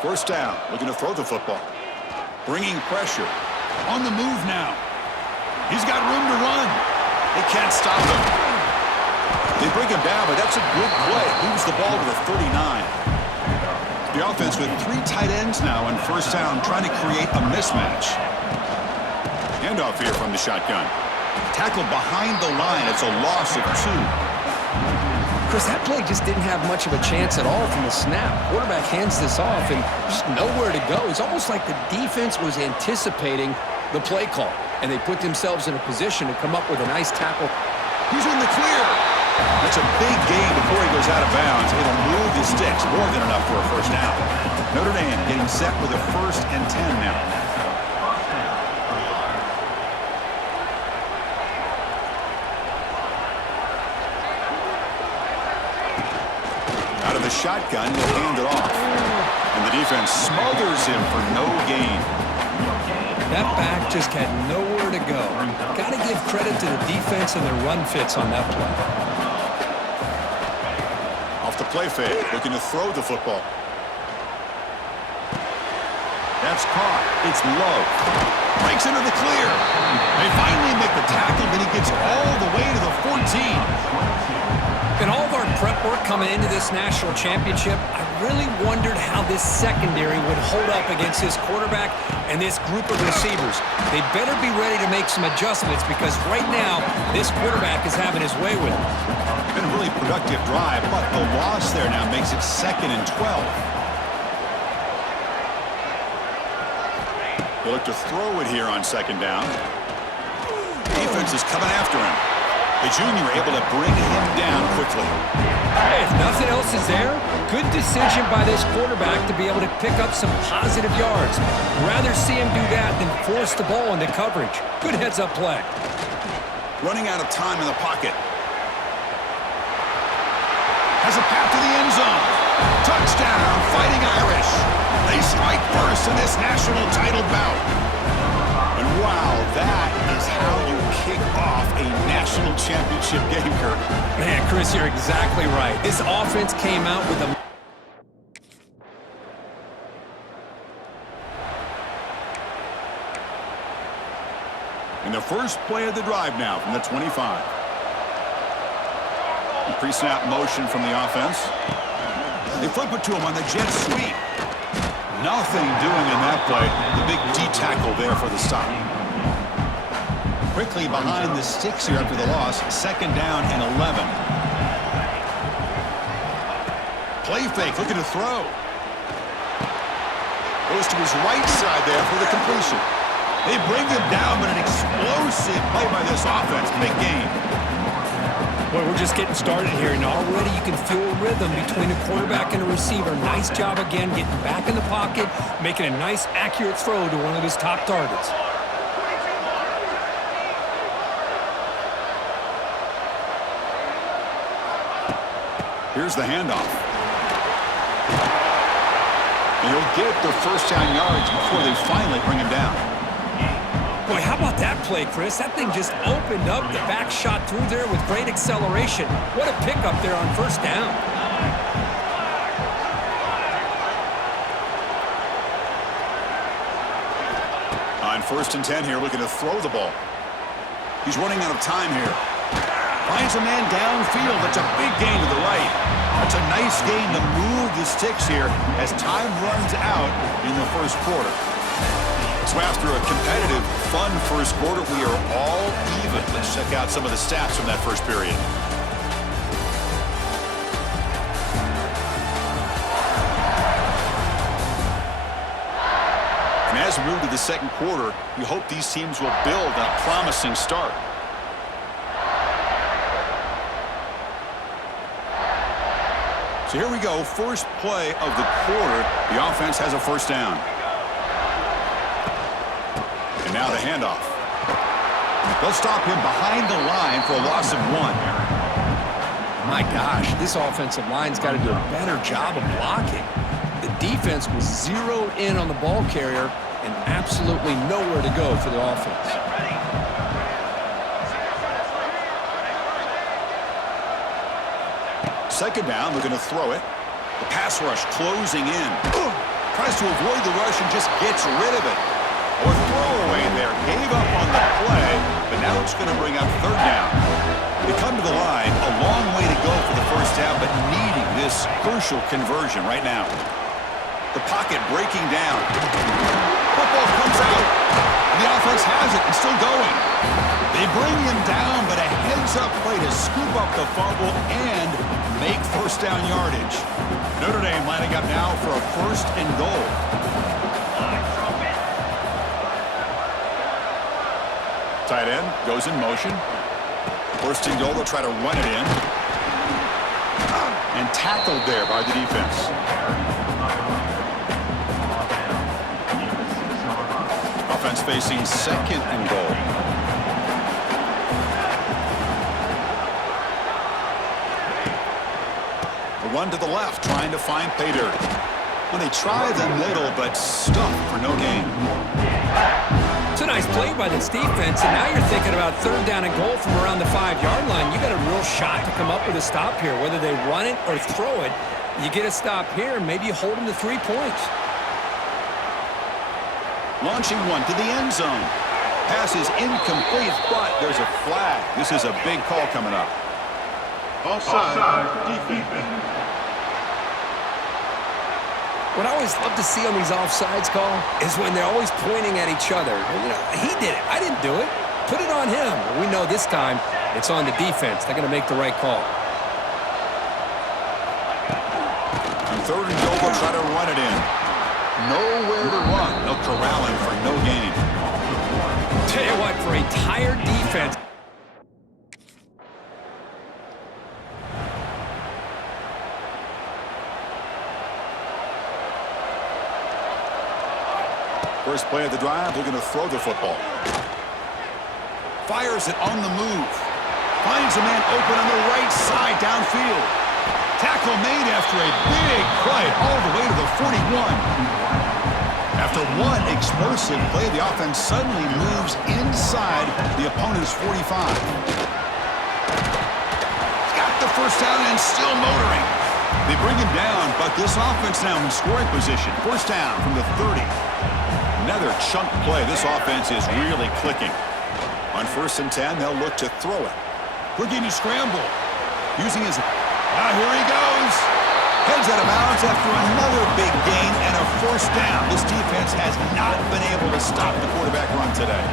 First down, looking to throw the football. Bringing pressure. On the move now. He's got room to run. They can't stop him. They bring him down, but that's a good play. Moves the ball to the 39. The offense with 3 tight ends now on first down, trying to create a mismatch. Handoff here from the shotgun. Tackled behind the line. It's a loss of 2. Chris, that play just didn't have much of a chance at all from the snap. Quarterback hands this off and just nowhere to go. It's almost like the defense was anticipating the play call, and they put themselves in a position to come up with a nice tackle. He's in the clear. That's a big gain before he goes out of bounds. It'll move the sticks, more than enough for a first down. Notre Dame getting set with a 1st and 10 now. Out of the shotgun, he'll hand it off. And the defense smothers him for no gain. That back just had nowhere to go. Got to give credit to the defense and their run fits on that play. Off the play fake, looking to throw the football. That's caught. It's low. Breaks into the clear. They finally make the tackle, but he gets all the way to the 14. In all of our prep work coming into this national championship, I really wondered how this secondary would hold up against this quarterback and this group of receivers. They better be ready to make some adjustments because right now, this quarterback is having his way with it. Been a really productive drive, but the loss there now makes it 2nd and 12. He'll look to throw it here on 2nd down. Defense is coming after him. The junior able to bring him down quickly. Hey, if nothing else is there, good decision by this quarterback to be able to pick up some positive yards. Rather see him do that than force the ball into coverage. Good heads-up play. Running out of time in the pocket. Has a path to the end zone. Touchdown, Fighting Irish. They strike first in this national title bout. And wow, that is how you kick off a national championship game, Kirk. Man, Chris, you're exactly right. This offense came out with a... In the first play of the drive now from the 25. Pre-snap motion from the offense. They flip it to him on the jet sweep. Nothing doing in that play. The big D-tackle there for the stop. Quickly behind the sticks here after the loss. 2nd down and 11. Play fake, looking to throw. Goes to his right side there for the completion. They bring him down, but an explosive play by this offense. Big game. Boy, we're just getting started here, and already you can feel a rhythm between a quarterback and a receiver. Nice job again getting back in the pocket, making a nice, accurate throw to one of his top targets. Here's the handoff. And he'll get the first down yards before they finally bring him down. Boy, how about that play, Chris? That thing just opened up. The back shot through there with great acceleration. What a pickup there on first down. On 1st and 10 here, looking to throw the ball. He's running out of time here. Finds a man downfield. That's a big gain to the right. That's a nice gain to move the sticks here as time runs out in the first quarter. So after a competitive, fun first quarter, we are all even. Let's check out some of the stats from that first period. And as we move to the 2nd quarter, we hope these teams will build on a promising start. So here we go, first play of the quarter. The offense has a first down. And now the handoff. They'll stop him behind the line for a loss of 1. My gosh, this offensive line's got to do a better job of blocking. The defense was zeroed in on the ball carrier and absolutely nowhere to go for the offense. Second down, they're going to throw it. The pass rush closing in. Tries to avoid the rush and just gets rid of it. Or throwaway there. Gave up on the play, but now it's going to bring up third down. They come to the line, a long way to go for the first down, but needing this crucial conversion right now. The pocket breaking down. Football comes out. And the offense has it and still going. They bring him down, but a heads-up play to scoop up the fumble and make first down yardage. Notre Dame lining up now for a first and goal. Tight end goes in motion. First and goal, they'll try to run it in. And tackled there by the defense. Offense facing second and goal. A run to the left, trying to find pay dirt. Well, they try the middle, but stuck for no gain. It's a nice play by this defense, and now you're thinking about third down and goal from around the 5-yard line. You got a real shot to come up with a stop here. Whether they run it or throw it, you get a stop here, and maybe you hold them to 3 points. Launching one to the end zone. Pass is incomplete, but there's a flag. This is a big call coming up. Offside defense. What I always love to see on these offsides call is when they're always pointing at each other. You know, he did it. I didn't do it. Put it on him. We know this time it's on the defense. They're going to make the right call. On third and goal, they'll try to run it in. Nowhere to run. They'll corral him for no gain. Tell you what, for a tired defense. First play of the drive, they're going to throw the football. Fires it on the move. Finds a man open on the right side downfield. Tackle made after a big play all the way to the 41. After one explosive play, the offense suddenly moves inside the opponent's 45. Got the first down and still motoring. They bring him down, but this offense now in scoring position. First down from the 30. Another chunk play. This offense is really clicking. On first and 10, they'll look to throw it. Looking to scramble. Using his... here he goes. Heads out of bounds after another big gain and a first down. This defense has not been able to stop the quarterback run today.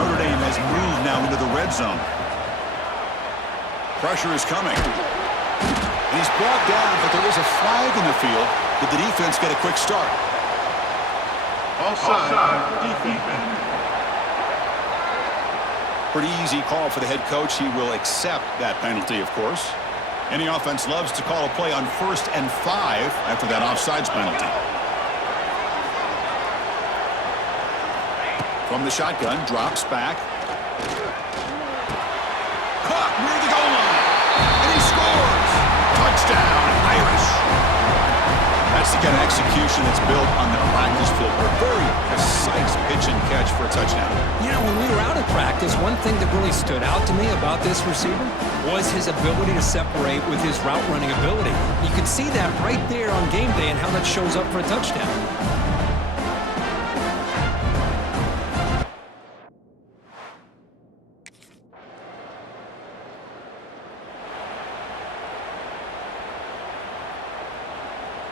Notre Dame has moved now into the red zone. Pressure is coming. And he's brought down, but there was a flag in the field. Did the defense get a quick start? Offside defense. Pretty easy call for the head coach. He will accept that penalty, of course. Any offense loves to call a play on first and 5 after that offsides penalty. From the shotgun, drops back. Caught near the goal line. And he scores. Touchdown, Irish. That's the kind of execution that's built on the practice field. A very precise pitch and catch for a touchdown. You know, when we were out of practice, one thing that really stood out to me about this receiver was his ability to separate with his route running ability. You can see that right there on game day and how that shows up for a touchdown.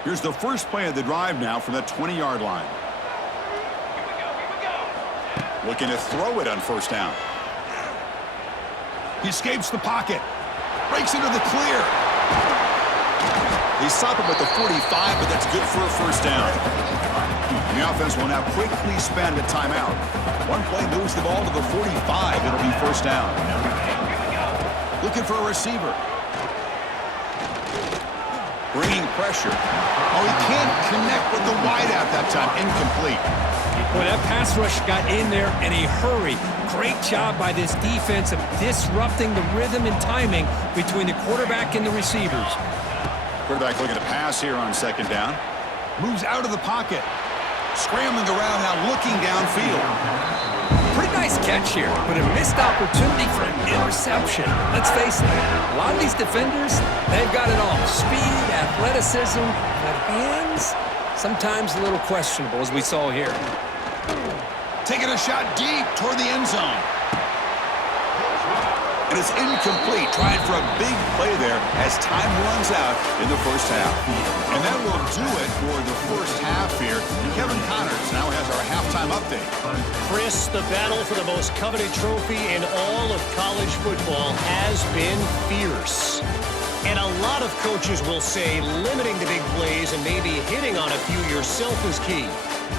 Here's the first play of the drive now from the 20-yard line. Looking to throw it on first down. He escapes the pocket. Breaks into the clear. They stop him at the 45, but that's good for a first down. And the offense will now quickly spend a timeout. One play moves the ball to the 45. It'll be first down. Looking for a receiver. Bringing pressure. Oh, he can't connect with the wideout that time. Incomplete. Well, that pass rush got in there in a hurry. Great job by this defense of disrupting the rhythm and timing between the quarterback and the receivers. Quarterback looking to pass here on second down. Moves out of the pocket. Scrambling around now, looking downfield. Pretty nice catch here, but a missed opportunity for an interception. Let's face it, a lot of these defenders, they've got it all. Speed, athleticism, but hands, sometimes a little questionable, as we saw here. Taking a shot deep toward the end zone. And it's incomplete, trying for a big play there as time runs out in the first half. And that will do it for the first half here. Kevin Connors now has our halftime update. Chris, the battle for the most coveted trophy in all of college football has been fierce. And a lot of coaches will say limiting the big plays and maybe hitting on a few yourself is key.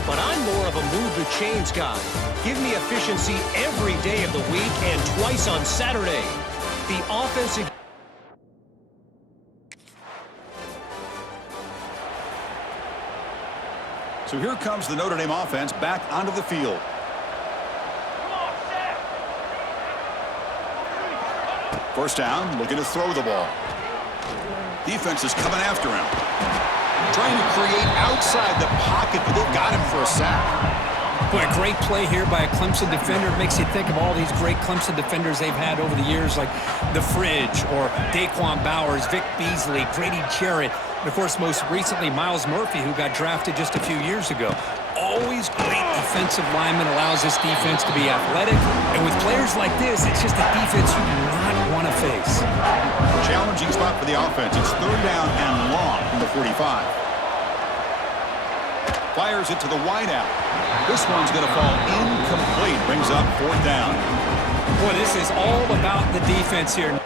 But I'm more of a move the chains guy. Give me efficiency every day of the week and twice on Saturday. The offensive... So here comes the Notre Dame offense back onto the field. First down, looking to throw the ball. Defense is coming after him. Trying to create outside the pocket, but they've got him for a sack. Boy, a great play here by a Clemson defender. It makes you think of all these great Clemson defenders they've had over the years, like The Fridge or Daquan Bowers, Vic Beasley, Grady Jarrett, and, of course, most recently, Miles Murphy, who got drafted just a few years ago. Always great defensive lineman, allows this defense to be athletic. And with players like this, it's just a defense you do not want to face. Challenging spot for the offense. It's third down and long from the 45. Fires it to the wideout. This one's going to fall incomplete. Brings up fourth down. Boy, this is all about the defense here.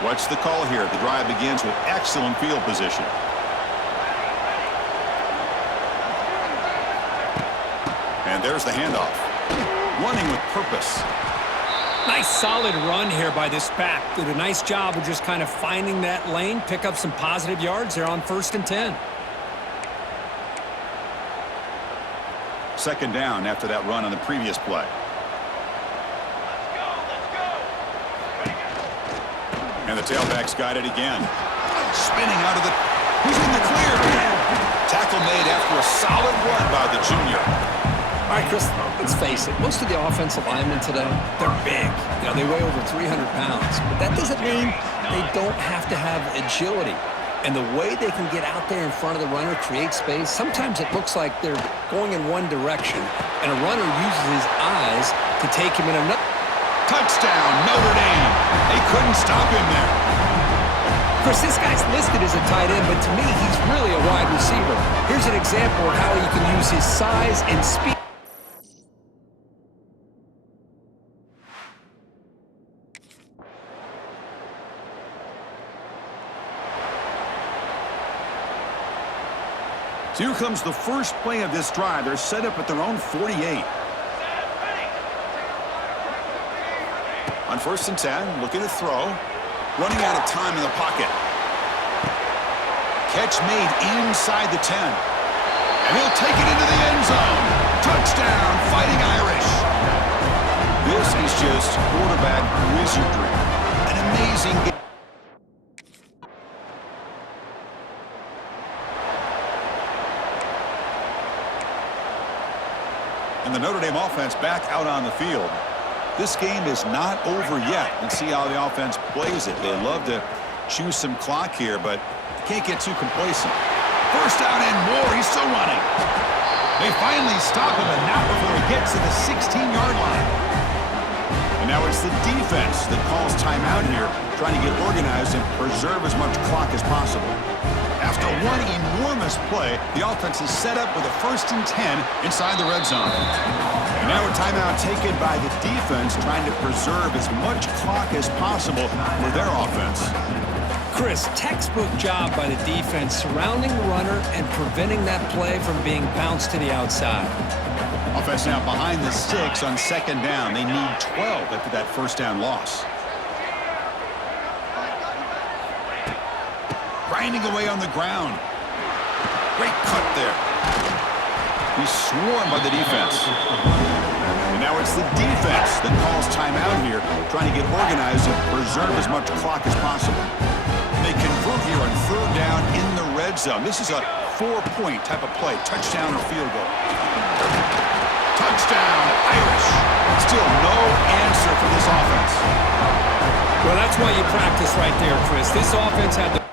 What's the call here? The drive begins with excellent field position. And there's the handoff. Running with purpose. Nice solid run here by this back. Did a nice job of just kind of finding that lane, pick up some positive yards there on 1st and 10. Second down after that run on the previous play. And the tailback's got it again. Spinning out of the... He's in the clear. Tackle made after a solid run by the junior. All right, Chris, let's face it. Most of the offensive linemen today, they're big. You know, they weigh over 300 pounds. But that doesn't mean they don't have to have agility. And the way they can get out there in front of the runner, create space, sometimes it looks like they're going in one direction, and a runner uses his eyes to take him in another. Touchdown, Notre Dame. They couldn't stop him there. Of course, this guy's listed as a tight end, but to me, he's really a wide receiver. Here's an example of how he can use his size and speed. So here comes the first play of this drive. They're set up at their own 48. On 1st and 10, looking to throw. Running out of time in the pocket. Catch made inside the 10. And he'll take it into the end zone. Touchdown, Fighting Irish. This is just quarterback wizardry. An amazing game. And the Notre Dame offense back out on the field. This game is not over yet. Let's see how the offense plays it. They love to choose some clock here, but can't get too complacent. First down and more. He's still running. They finally stop him, and not before he gets to the 16-yard line. And now it's the defense that calls timeout here, trying to get organized and preserve as much clock as possible. After one enormous play, the offense is set up with a 1st and 10 inside the red zone. And now a timeout taken by the defense, trying to preserve as much clock as possible for their offense. Chris, textbook job by the defense surrounding the runner and preventing that play from being bounced to the outside. Offense now behind the 6 on 2nd down. They need 12 after that 1st down loss. Grinding away on the ground. Great cut there. He's swarmed by the defense. And now it's the defense that calls timeout here, trying to get organized and preserve as much clock as possible. And they convert here on 3rd down in the red zone. This is a 4-point type of play, touchdown or field goal. Touchdown, Irish. Still no answer for this offense. Well, that's why you practice right there, Chris. This offense had the...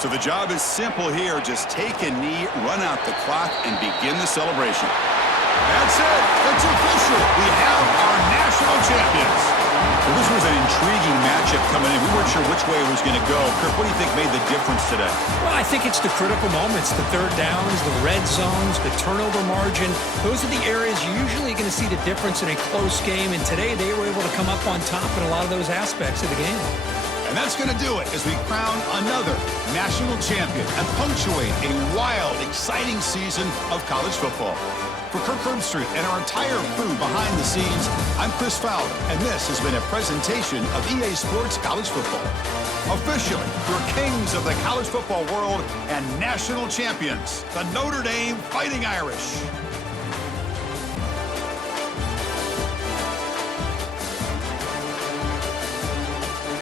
So the job is simple here. Just take a knee, run out the clock, and begin the celebration. That's it. It's official. We have our national champions. Well, this was an intriguing matchup coming in. We weren't sure which way it was going to go. Kirk, what do you think made the difference today? Well, I think it's the critical moments, the third downs, the red zones, the turnover margin. Those are the areas you're usually going to see the difference in a close game, and today they were able to come up on top in a lot of those aspects of the game. And that's going to do it as we crown another national champion and punctuate a wild, exciting season of college football. For Kirk Herbstreit and our entire crew behind the scenes, I'm Chris Fowler, and this has been a presentation of EA Sports College Football. Officially, your kings of the college football world and national champions, the Notre Dame Fighting Irish.